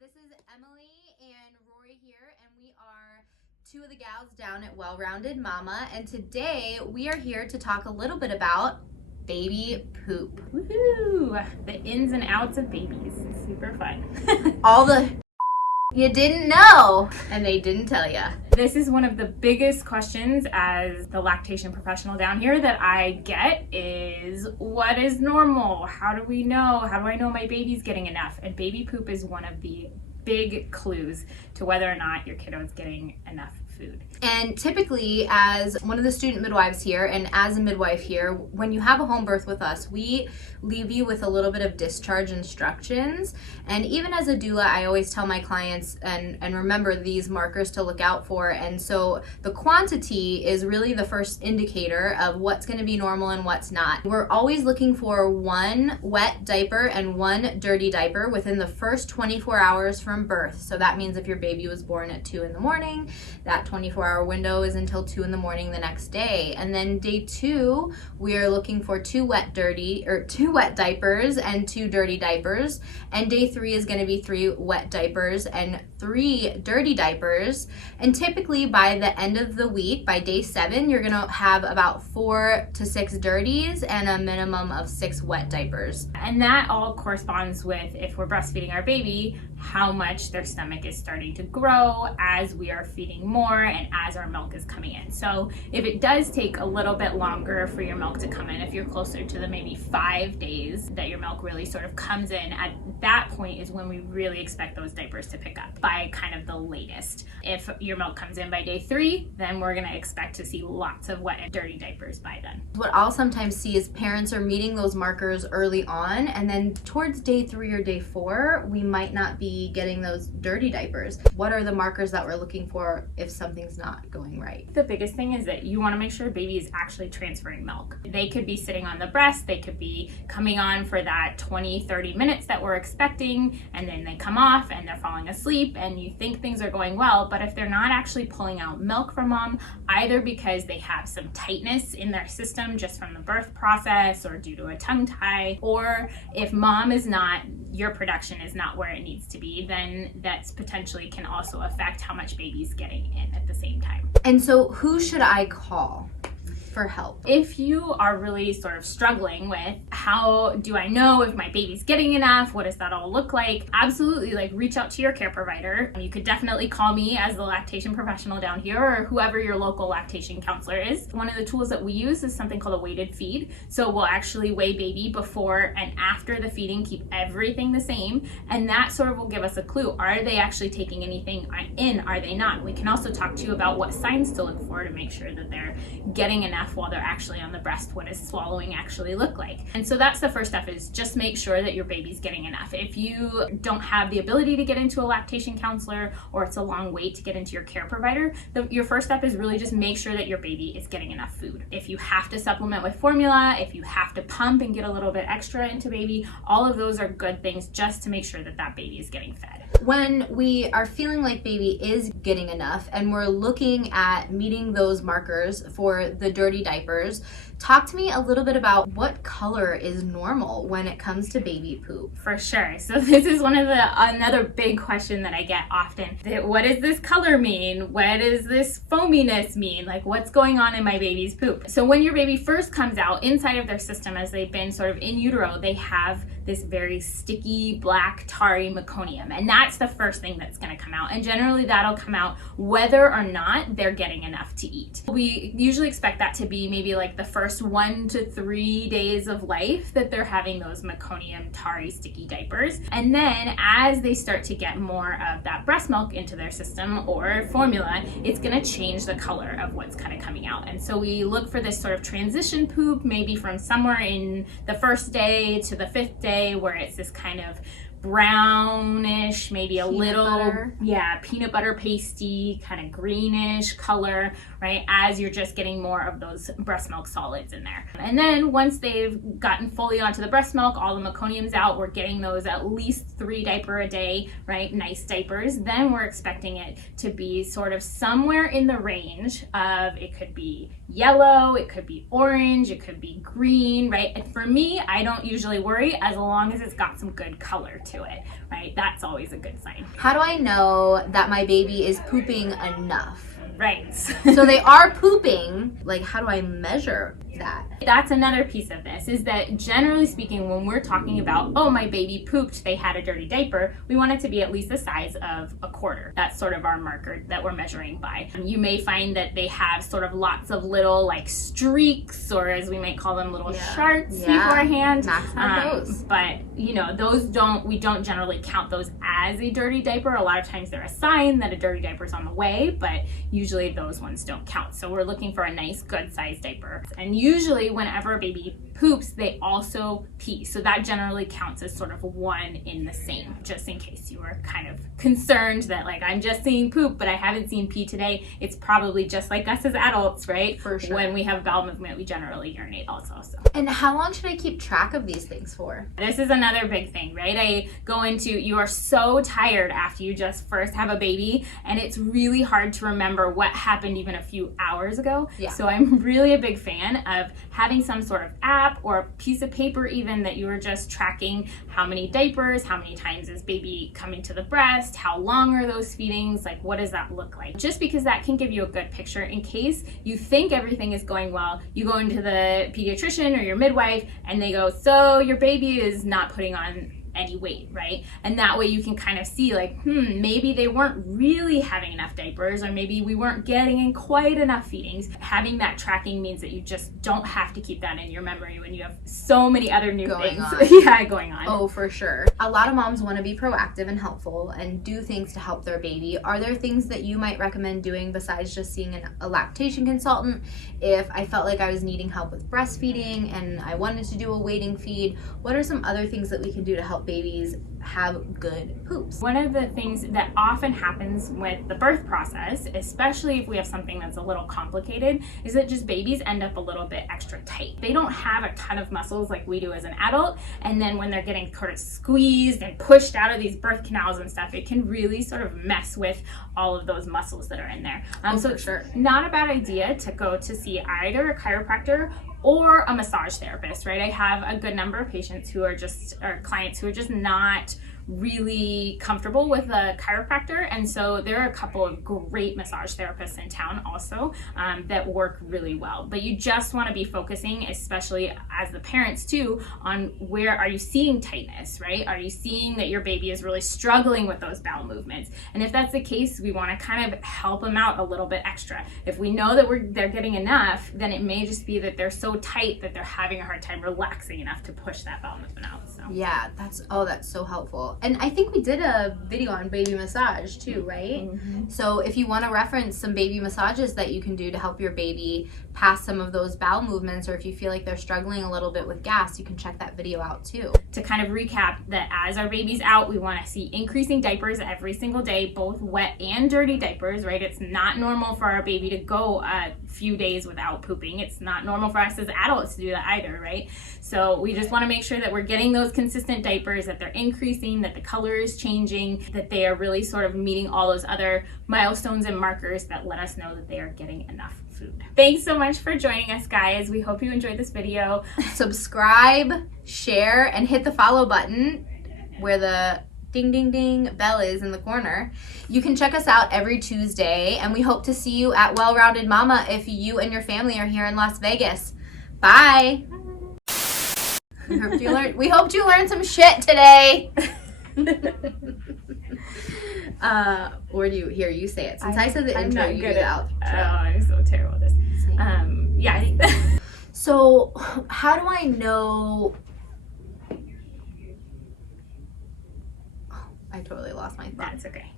This is Emily and Rory here, and we are two of the gals down at Well Rounded Momma, and today we are here to talk a little bit about baby poop. Woohoo! The ins and outs of babies. It's super fun. All the you didn't know, and they didn't tell you. This is one of the biggest questions as the lactation professional down here that I get is, what is normal? How do we know? How do I know my baby's getting enough? And baby poop is one of the big clues to whether or not your kiddo is getting enough food. And typically, as one of the student midwives here and as a midwife here, when you have a home birth with us, we leave you with a little bit of discharge instructions. And even as a doula, I always tell my clients and remember these markers to look out for. And so the quantity is really the first indicator of what's going to be normal and what's not. We're always looking for one wet diaper and one dirty diaper within the first 24 hours from birth. So that means if your baby was born at 2 in the morning, that 24-hour window is until 2 in the morning the next day. And then day 2, we are looking for two wet diapers and 2 dirty diapers. And day 3 is going to be 3 wet diapers and 3 dirty diapers. And typically by the end of the week, by day 7, you're going to have about 4 to 6 dirties and a minimum of 6 wet diapers. And that all corresponds with, if we're breastfeeding our baby, how much their stomach is starting to grow as we are feeding more and as our milk is coming in. So if it does take a little bit longer for your milk to come in, if you're closer to the maybe 5 days that your milk really sort of comes in, at that point is when we really expect those diapers to pick up by kind of the latest. If your milk comes in by day 3, then we're gonna expect to see lots of wet and dirty diapers by then. What I'll sometimes see is parents are meeting those markers early on, and then towards day 3 or day 4, we might not be getting those dirty diapers. What are the markers that we're looking for if something's not going right? The biggest thing is that you want to make sure baby is actually transferring milk. They could be sitting on the breast, they could be coming on for that 20-30 minutes that we're expecting, and then they come off and they're falling asleep and you think things are going well, but if they're not actually pulling out milk from mom, either because they have some tightness in their system just from the birth process or due to a tongue tie, or if mom is not, your production is not where it needs to be, then that's potentially can also affect how much baby's getting in at the same time. And so who should I call for help? If you are really sort of struggling with, how do I know if my baby's getting enough? What does that all look like? Absolutely, reach out to your care provider. You could definitely call me as the lactation professional down here, or whoever your local lactation counselor is. One of the tools that we use is something called a weighted feed. So we'll actually weigh baby before and after the feeding, keep everything the same, and that sort of will give us a clue. Are they actually taking anything in? Are they not? We can also talk to you about what signs to look for to make sure that they're getting enough while they're actually on the breast. What does swallowing actually look like? And so that's the first step, is just make sure that your baby's getting enough. If you don't have the ability to get into a lactation counselor, or it's a long wait to get into your care provider, your first step is really just make sure that your baby is getting enough food. If you have to supplement with formula, if you have to pump and get a little bit extra into baby, all of those are good things just to make sure that that baby is getting fed. When we are feeling like baby is getting enough and we're looking at meeting those markers for the dirty diapers, talk to me a little bit about what color is normal when it comes to baby poop. For sure. So this is another big question that I get often. What does this color mean? What does this foaminess mean? What's going on in my baby's poop? So when your baby first comes out, inside of their system, as they've been sort of in utero, they have this very sticky, black, tarry meconium. And that's the first thing that's gonna come out. And generally that'll come out whether or not they're getting enough to eat. We usually expect that to be maybe the first 1 to 3 days of life that they're having those meconium, tarry, sticky diapers. And then as they start to get more of that breast milk into their system or formula, it's gonna change the color of what's kind of coming out. And so we look for this sort of transition poop, maybe from somewhere in the first day to the 5th day, where it's this kind of brownish, maybe a little peanut butter pasty, kind of greenish color, right? As you're just getting more of those breast milk solids in there. And then once they've gotten fully onto the breast milk, all the meconium's out, we're getting those at least 3 diaper a day, right? Nice diapers. Then we're expecting it to be sort of somewhere in the range of, it could be yellow, it could be orange, it could be green, right? And for me, I don't usually worry as long as it's got some good color to it, right? That's always a good sign. How do I know that my baby is pooping enough? Right. So they are pooping. Like, how do I measure that? That's another piece of this, is that generally speaking, when we're talking about, oh, my baby pooped, they had a dirty diaper, we want it to be at least the size of a quarter. That's sort of our marker that we're measuring by. You may find that they have sort of lots of little like streaks, or as we might call them, little sharts beforehand. Max have those. But you know, we don't generally count those as a dirty diaper. A lot of times they're a sign that a dirty diaper is on the way, but usually those ones don't count. So we're looking for a nice good sized diaper. And usually whenever a baby poops, they also pee. So that generally counts as sort of one in the same, just in case you were kind of concerned that like, I'm just seeing poop, but I haven't seen pee today. It's probably just like us as adults, right? For sure. When we have bowel movement, we generally urinate also. So. And how long should I keep track of these things for? This is another big thing, right? I go into, you are so tired after you just first have a baby, and it's really hard to remember what happened even a few hours ago. Yeah. So I'm really a big fan of having some sort of app or a piece of paper even that you are just tracking how many diapers, how many times is baby coming to the breast, how long are those feedings, like what does that look like? Just because that can give you a good picture in case you think everything is going well. You go into the pediatrician or your midwife and they go, so your baby is not putting on any weight, right? And that way you can kind of see like, maybe they weren't really having enough diapers, or maybe we weren't getting in quite enough feedings. Having that tracking means that you just don't have to keep that in your memory when you have so many other new things going on. Oh, for sure. A lot of moms want to be proactive and helpful and do things to help their baby. Are there things that you might recommend doing besides just seeing a lactation consultant? If I felt like I was needing help with breastfeeding and I wanted to do a waiting feed, what are some other things that we can do to help babies have good poops? One of the things that often happens with the birth process, especially if we have something that's a little complicated, is that just babies end up a little bit extra tight. They don't have a ton of muscles like we do as an adult, and then when they're getting sort of squeezed and pushed out of these birth canals and stuff, it can really sort of mess with all of those muscles that are in there. So it's not a bad idea to go to see either a chiropractor or a massage therapist, right? I have a good number of patients who are or clients who are just not really comfortable with a chiropractor, and so there are a couple of great massage therapists in town also that work really well. But you just want to be focusing, especially as the parents too, on where are you seeing tightness, right? Are you seeing that your baby is really struggling with those bowel movements? And if that's the case, we want to kind of help them out a little bit extra. If we know that they're getting enough, then it may just be that they're so tight that they're having a hard time relaxing enough to push that bowel movement out. So yeah, that's so helpful. And I think we did a video on baby massage too, right? Mm-hmm. So if you want to reference some baby massages that you can do to help your baby pass some of those bowel movements, or if you feel like they're struggling a little bit with gas, you can check that video out too. To kind of recap, that as our baby's out, we want to see increasing diapers every single day, both wet and dirty diapers, right? It's not normal for our baby to go a few days without pooping. It's not normal for us as adults to do that either, right? So we just want to make sure that we're getting those consistent diapers, that they're increasing, that the color is changing, that they are really sort of meeting all those other milestones and markers that let us know that they are getting enough food. Thanks so much for joining us, guys. We hope you enjoyed this video. Subscribe, share, and hit the follow button where the ding ding ding bell is in the corner. You can check us out every Tuesday, and we hope to see you at Well Rounded Momma if you and your family are here in Las Vegas. Bye. We hoped you learned some shit today. Or do you say it? Since I said the intro, you do the outro. Oh, I'm so terrible at this. Yeah. So, how do I know? Oh, I totally lost my thought. That's okay.